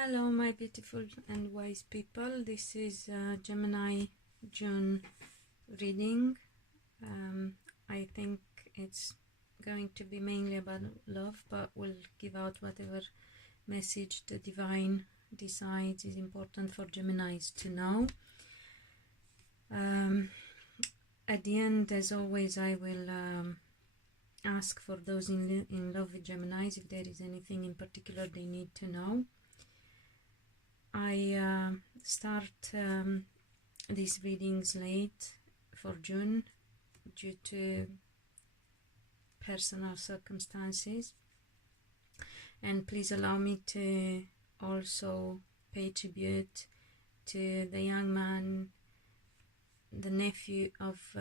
Hello my beautiful and wise people, this is Gemini June reading. I think it's going to be mainly about love, but we'll give out whatever message the divine decides is important for Geminis to know. At the end, as always, I will ask for those in love with Geminis if there is anything in particular they need to know. I start these readings late for June due to personal circumstances, and please allow me to also pay tribute to the young man, the nephew of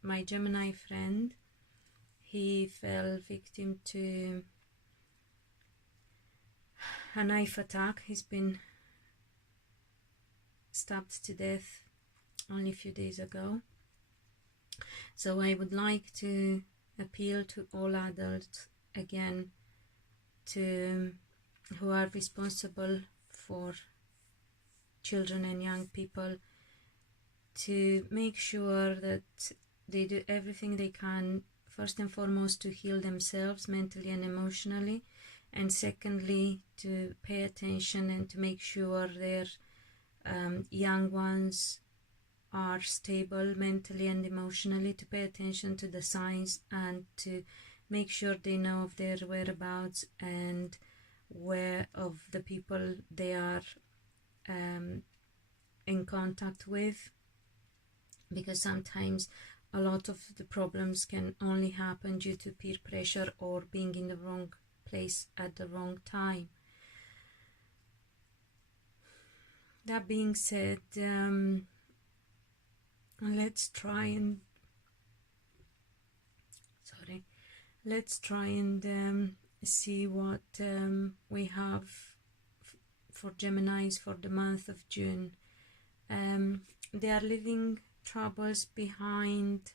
my Gemini friend. He fell victim to a knife attack. He's been stabbed to death only a few days ago. So I would like to appeal to all adults again who are responsible for children and young people to make sure that they do everything they can, first and foremost to heal themselves mentally and emotionally, and secondly to pay attention and to make sure their young ones are stable mentally and emotionally, to pay attention to the signs and to make sure they know of their whereabouts and where of the people they are in contact with, because sometimes a lot of the problems can only happen due to peer pressure or being in the wrong place at the wrong time. That being said, let's try and see what we have for Geminis for the month of June. They are leaving troubles behind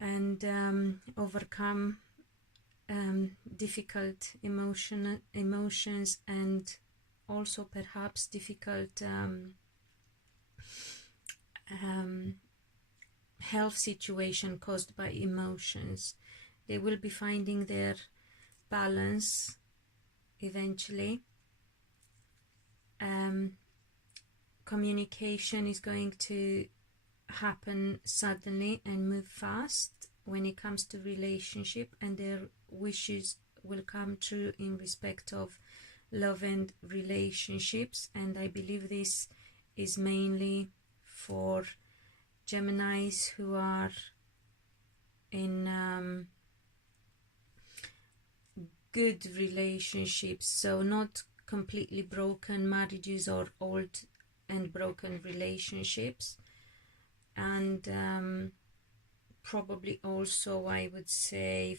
and overcome difficult emotions and also perhaps difficult health situation caused by emotions. They will be finding their balance eventually. Communication is going to happen suddenly and move fast when it comes to relationship, and their wishes will come true in respect of love and relationships. And I believe this is mainly for Geminis who are in good relationships, so not completely broken marriages or old and broken relationships. And probably also I would say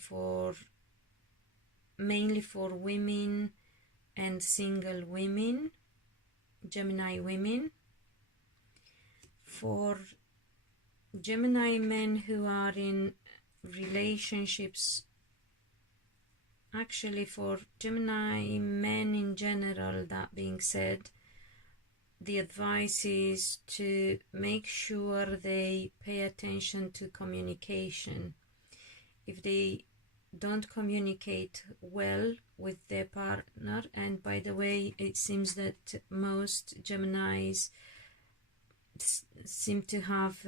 mainly for women and single women, Gemini women. For Gemini men who are in relationships, actually for Gemini men in general, that being said, the advice is to make sure they pay attention to communication. If they don't communicate well with their partner, and by the way, it seems that most Geminis seem to have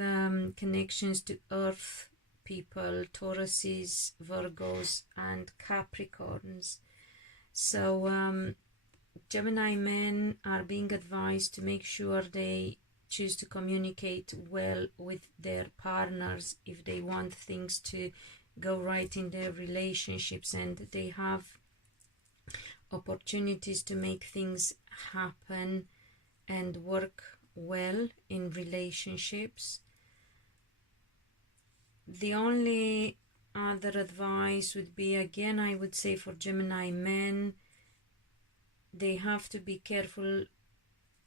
connections to earth people, Tauruses, Virgos and Capricorns. So Gemini men are being advised to make sure they choose to communicate well with their partners if they want things to go right in their relationships, and they have opportunities to make things happen and work well in relationships. The only other advice would be, again, I would say for Gemini men, they have to be careful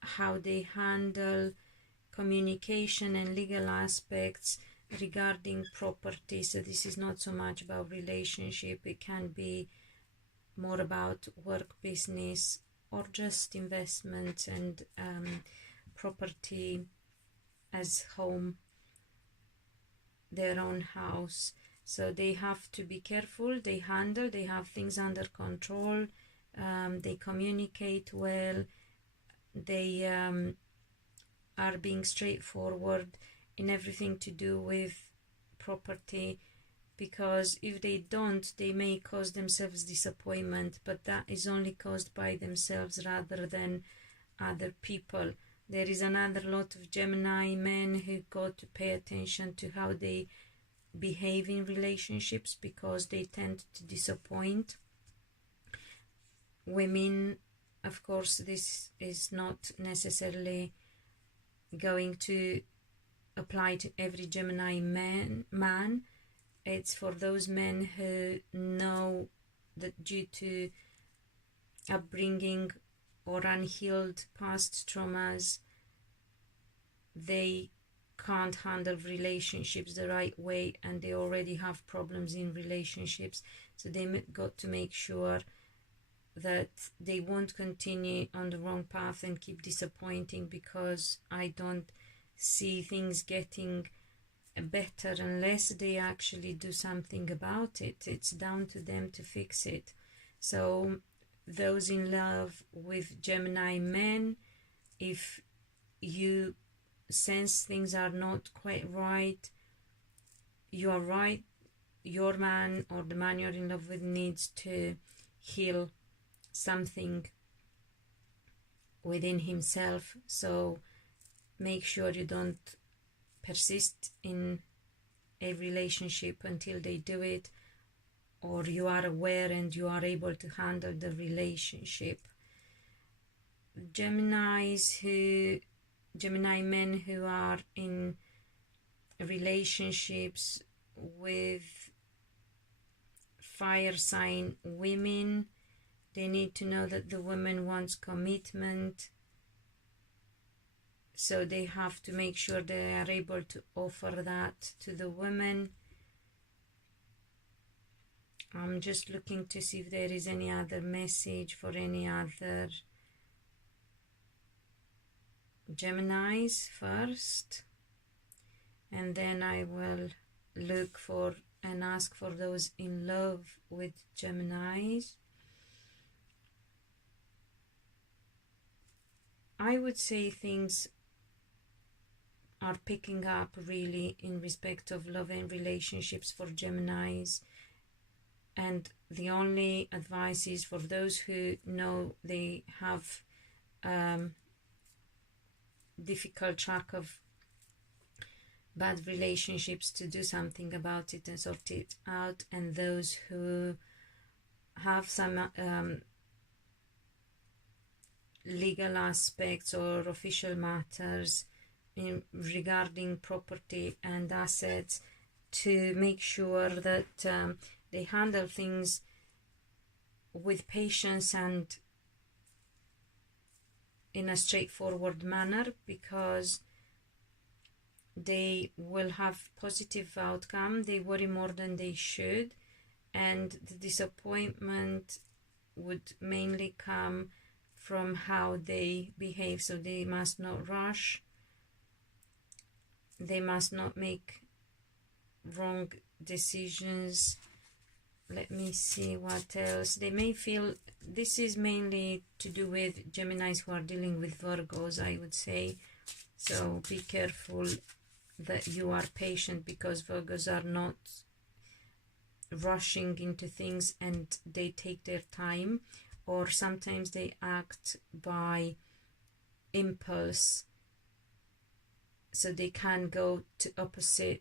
how they handle communication and legal aspects regarding property. So this is not so much about relationship, it can be more about work, business, or just investment and property as home, their own house. So they have to be careful, they have things under control, they communicate well, they are being straightforward in everything to do with property, because if they don't, they may cause themselves disappointment, but that is only caused by themselves rather than other people. There is another lot of Gemini men who got to pay attention to how they behave in relationships, because they tend to disappoint women. Of course, this is not necessarily going to apply to every Gemini man. It's for those men who know that due to upbringing or unhealed past traumas, they can't handle relationships the right way, and they already have problems in relationships. So they got to make sure that they won't continue on the wrong path and keep disappointing, because I don't see things getting better unless they actually do something about it. It's down to them to fix it. So those in love with Gemini men, if you sense things are not quite right, you are right. Your man or the man you're in love with needs to heal something within himself. So make sure you don't persist in a relationship until they do it, or you are aware and you are able to handle the relationship. Gemini men who are in relationships with fire sign women, they need to know that the woman wants commitment, so they have to make sure they are able to offer that to the woman. I'm just looking to see if there is any other message for any other Geminis first, and then I will look for and ask for those in love with Geminis. I would say things are picking up really in respect of love and relationships for Geminis, and the only advice is for those who know they have difficult track of bad relationships to do something about it and sort it out, and those who have some legal aspects or official matters regarding property and assets, to make sure that they handle things with patience and in a straightforward manner, because they will have positive outcome. They worry more than they should, and the disappointment would mainly come from how they behave. So they must not rush, they must not make wrong decisions. Let me see what else. They may feel, this is mainly to do with Geminis who are dealing with Virgos, I would say. So be careful that you are patient, because Virgos are not rushing into things and they take their time, or sometimes they act by impulse, so they can go to opposite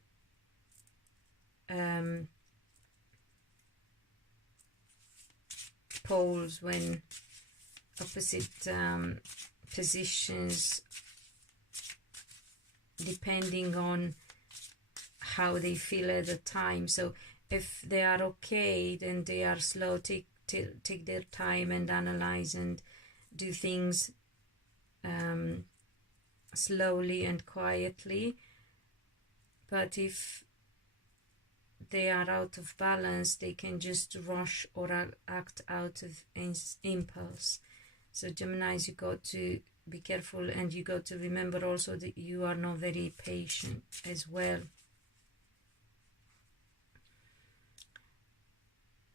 poles, when opposite positions, depending on how they feel at the time. So if they are okay, then they are slow, take their time and analyze and do things slowly and quietly. But if they are out of balance, they can just rush or act out of impulse. So Geminis, you got to be careful, and you got to remember also that you are not very patient as well.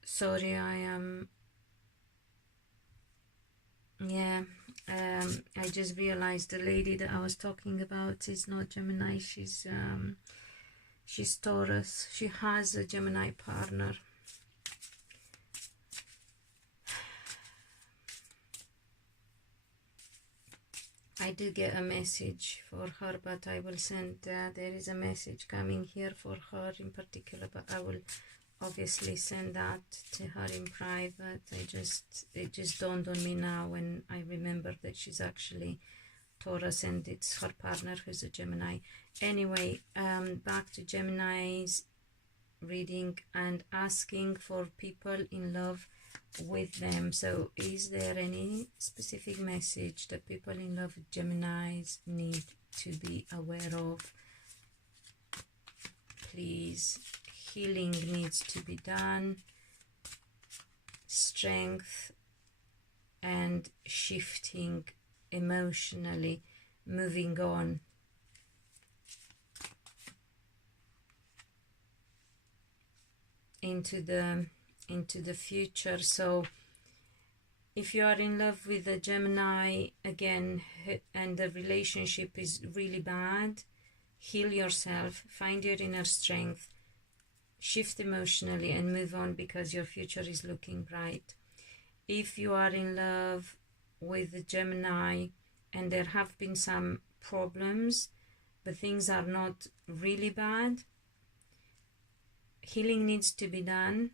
Sorry, I am I just realized the lady that I was talking about is not Gemini. She's Taurus. She has a Gemini partner. I do get a message for her, but I will send, there is a message coming here for her in particular, but I will obviously send that to her in private. It just dawned on me now when I remember that she's actually Taurus and it's her partner who's a Gemini. Anyway, back to Gemini's reading and asking for people in love with them. So is there any specific message that people in love with Geminis need to be aware of? Please. Healing needs to be done, strength and shifting emotionally, moving on. Into the future. So if you are in love with a Gemini again and the relationship is really bad, heal yourself, find your inner strength, shift emotionally and move on, because your future is looking bright. If you are in love with a Gemini and there have been some problems but things are not really bad, healing needs to be done,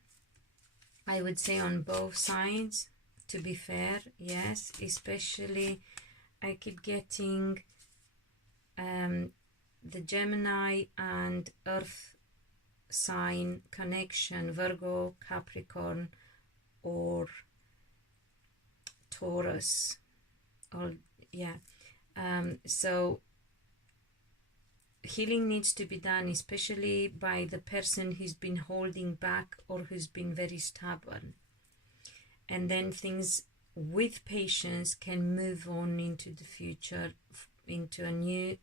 I would say, on both sides, to be fair. Yes, especially I keep getting the Gemini and Earth sign connection, Virgo, Capricorn or Taurus, or so healing needs to be done, especially by the person who's been holding back or who's been very stubborn, and then things with patience can move on into the future, into a new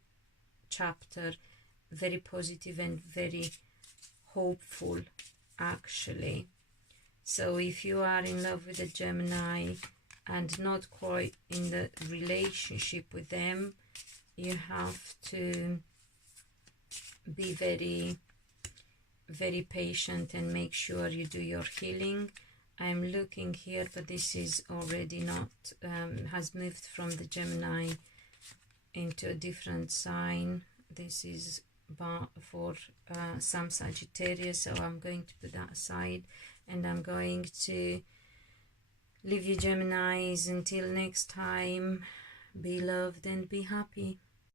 chapter, very positive and very hopeful actually. So if you are in love with a Gemini and not quite in the relationship with them, you have to be very, very patient and make sure you do your healing. I'm looking here, but this is already not, has moved from the Gemini into a different sign. This is for some Sagittarius, so I'm going to put that aside, and I'm going to leave you Geminis until next time. Be loved and be happy.